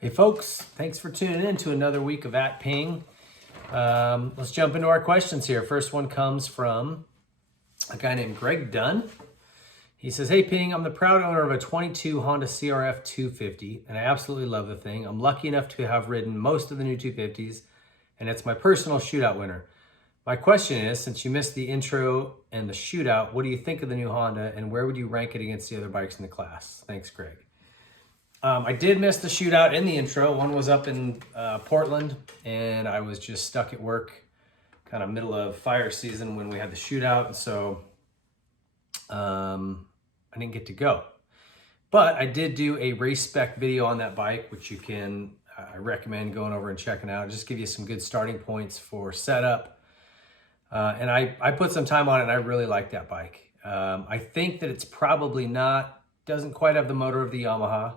Hey folks, thanks for tuning in to another week of At Ping. Let's jump into our questions here. First one comes from a guy named Greg Dunn. He says, hey Ping, I'm the proud owner of a 22 Honda CRF250 and I absolutely love the thing. I'm lucky enough to have ridden most of the new 250s and it's my personal shootout winner. My question is, since you missed the intro and the shootout, what do you think of the new Honda and where would you rank it against the other bikes in the class? Thanks, Greg. I did miss the shootout in the intro. One was up in Portland, and I was just stuck at work, kind of middle of fire season when we had the shootout, and so I didn't get to go. But I did do a race spec video on that bike, which you can, I recommend going over and checking out. Just give you some good starting points for setup. And I put some time on it, and I really like that bike. I think that it's probably doesn't quite have the motor of the Yamaha.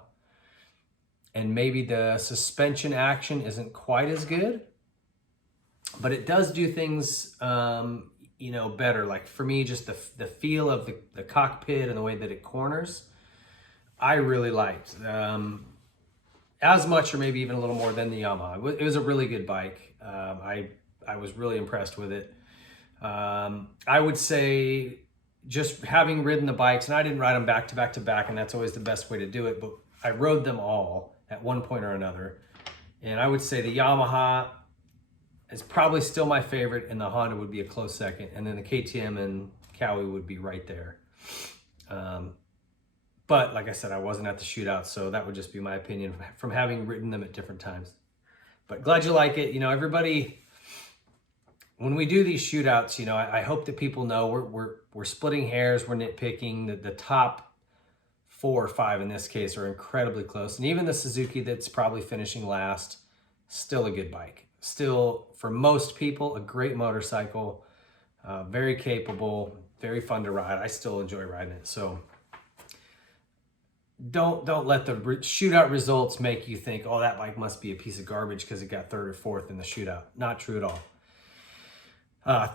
And maybe the suspension action isn't quite as good, but it does do things, better. Like for me, just the feel of the cockpit and the way that it corners, I really liked as much or maybe even a little more than the Yamaha. It was a really good bike. I was really impressed with it. I would say just having ridden the bikes, and I didn't ride them back to back to back, and that's always the best way to do it, but I rode them all at one point or another. And I would say the Yamaha is probably still my favorite and the Honda would be a close second. And then the KTM and Cowie would be right there. But like I said, I wasn't at the shootout, so that would just be my opinion from having ridden them at different times. But glad you like it. Everybody, when we do these shootouts, I hope that people know we're splitting hairs, we're nitpicking. The top 4 or 5 in this case are incredibly close. And even the Suzuki that's probably finishing last, still a good bike. Still, for most people, a great motorcycle, very capable, very fun to ride. I still enjoy riding it. So don't let the shootout results make you think, oh, that bike must be a piece of garbage because it got 3rd or 4th in the shootout. Not true at all.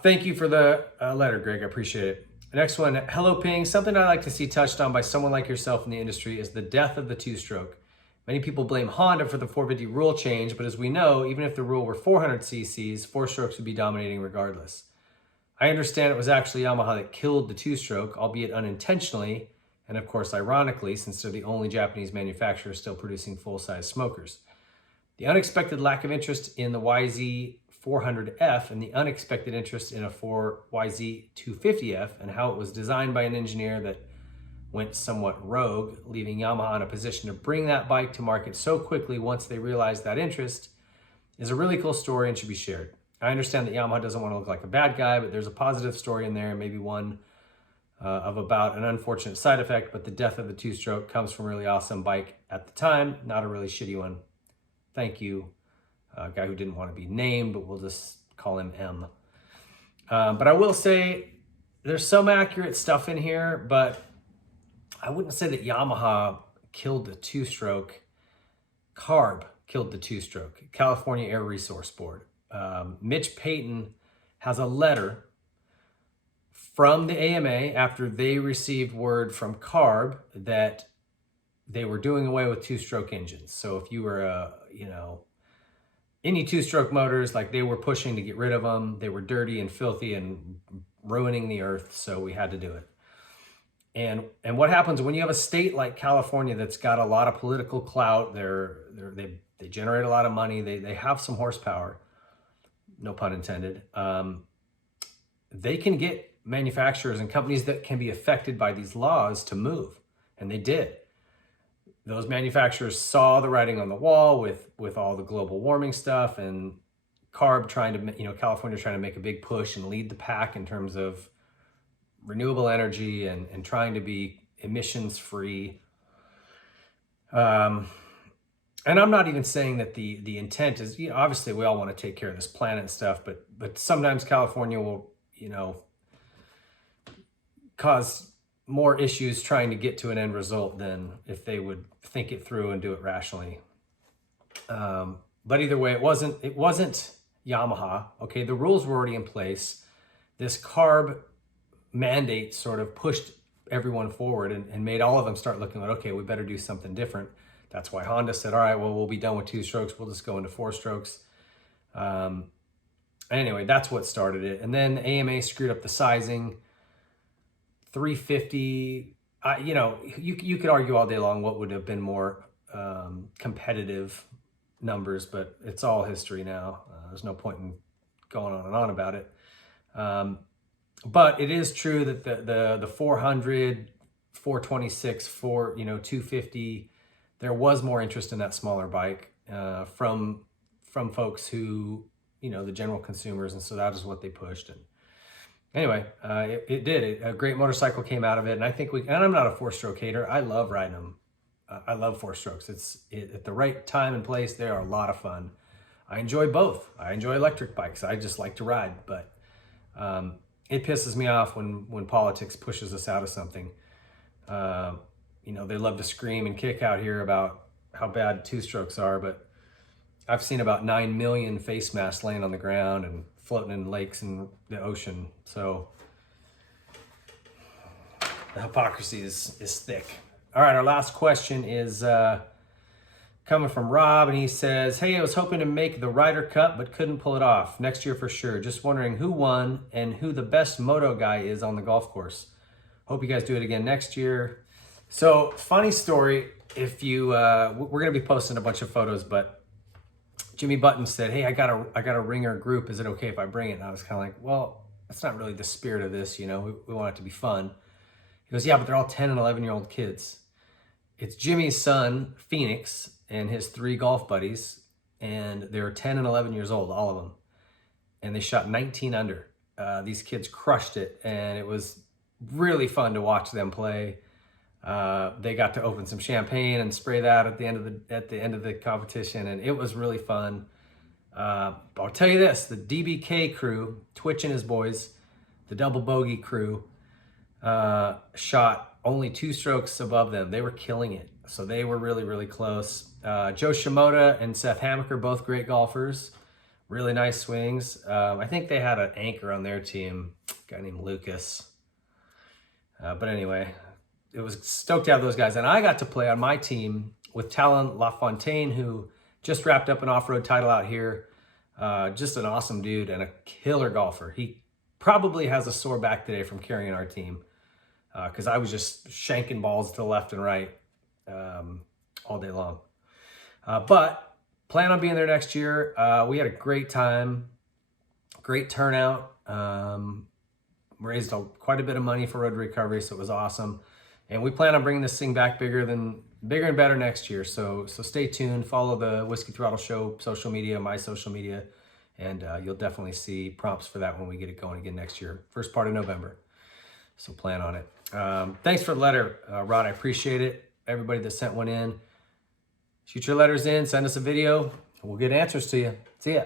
Thank you for the letter, Greg. I appreciate it. Next one, hello Ping. Something I'd like to see touched on by someone like yourself in the industry is the death of the 2-stroke. Many people blame Honda for the 450 rule change, but as we know, even if the rule were 400 cc's, 4-strokes would be dominating regardless. I understand it was actually Yamaha that killed the 2-stroke, albeit unintentionally, and of course ironically, since they're the only Japanese manufacturer still producing full-size smokers. The unexpected lack of interest in the YZ400F and the unexpected interest in a YZ250F and how it was designed by an engineer that went somewhat rogue, leaving Yamaha in a position to bring that bike to market so quickly once they realized that interest, is a really cool story and should be shared. I understand that Yamaha doesn't want to look like a bad guy, but there's a positive story in there, and maybe one of about an unfortunate side effect, but the death of the 2-stroke comes from a really awesome bike at the time, not a really shitty one. Thank you. A guy who didn't want to be named, but we'll just call him M. But I will say there's some accurate stuff in here, but I wouldn't say that Yamaha killed the 2-stroke. CARB killed the 2-stroke, California Air Resource Board. Mitch Payton has a letter from the AMA after they received word from CARB that they were doing away with 2-stroke engines. So if you were any 2-stroke motors, like they were pushing to get rid of them. They were dirty and filthy and ruining the earth, so we had to do it. And what happens when you have a state like California that's got a lot of political clout, they generate a lot of money, they have some horsepower, no pun intended. They can get manufacturers and companies that can be affected by these laws to move, and they did. Those manufacturers saw the writing on the wall with all the global warming stuff and CARB California trying to make a big push and lead the pack in terms of renewable energy and trying to be emissions free. And I'm not even saying that the intent is, obviously we all want to take care of this planet and stuff, but sometimes California will, cause more issues trying to get to an end result than if they would think it through and do it rationally. But either way, it wasn't Yamaha. Okay, the rules were already in place. This CARB mandate sort of pushed everyone forward and made all of them start looking like, okay, we better do something different. That's why Honda said, all right, well, we'll be done with 2 strokes. We'll just go into 4 strokes. Anyway, that's what started it. And then AMA screwed up the sizing. 350, you know, you could argue all day long what would have been more competitive numbers, but it's all history now. There's no point in going on and on about it. But it is true that the 400, 426, 250, there was more interest in that smaller bike from folks who, you know, the general consumers, and so that is what they pushed. And anyway, it did. A great motorcycle came out of it, and I think and I'm not a 4-stroke hater. I love riding them. I love 4 strokes. At the right time and place, they are a lot of fun. I enjoy both. I enjoy electric bikes. I just like to ride, but it pisses me off when politics pushes us out of something. You know, they love to scream and kick out here about how bad 2 strokes are, but I've seen about 9 million face masks laying on the ground and floating in lakes and the ocean. So the hypocrisy is thick. All right, our last question is coming from Rob, and he says, hey, I was hoping to make the Ryder Cup, but couldn't pull it off. Next year for sure. Just wondering who won and who the best moto guy is on the golf course. Hope you guys do it again next year. So, funny story, if you, we're going to be posting a bunch of photos, but Jimmy Button said, hey, I got a ringer group. Is it okay if I bring it? And I was kind of like, well, that's not really the spirit of this. You know, we want it to be fun. He goes, yeah, but they're all 10 and 11-year-old kids. It's Jimmy's son, Phoenix, and his 3 golf buddies, and they're 10 and 11 years old, all of them. And they shot 19 under. These kids crushed it, and it was really fun to watch them play. They got to open some champagne and spray that at the end of the competition, and it was really fun. I'll tell you this: the DBK crew, Twitch and his boys, the Double Bogey crew, shot only 2 strokes above them. They were killing it, so they were really, really close. Joe Shimoda and Seth Hammaker, both great golfers, really nice swings. I think they had an anchor on their team, a guy named Lucas. But anyway, it was stoked to have those guys. And I got to play on my team with Talon LaFontaine, who just wrapped up an off-road title out here. Just an awesome dude and a killer golfer. He probably has a sore back today from carrying our team because I was just shanking balls to the left and right all day long. But plan on being there next year. We had a great time, great turnout. Raised quite a bit of money for Road to Recovery, so it was awesome. And we plan on bringing this thing back bigger and better next year. So stay tuned. Follow the Whiskey Throttle Show social media, my social media, and you'll definitely see prompts for that when we get it going again next year, first part of November. So plan on it. Thanks for the letter, Rod. I appreciate it. Everybody that sent one in, shoot your letters in, send us a video, and we'll get answers to you. See ya.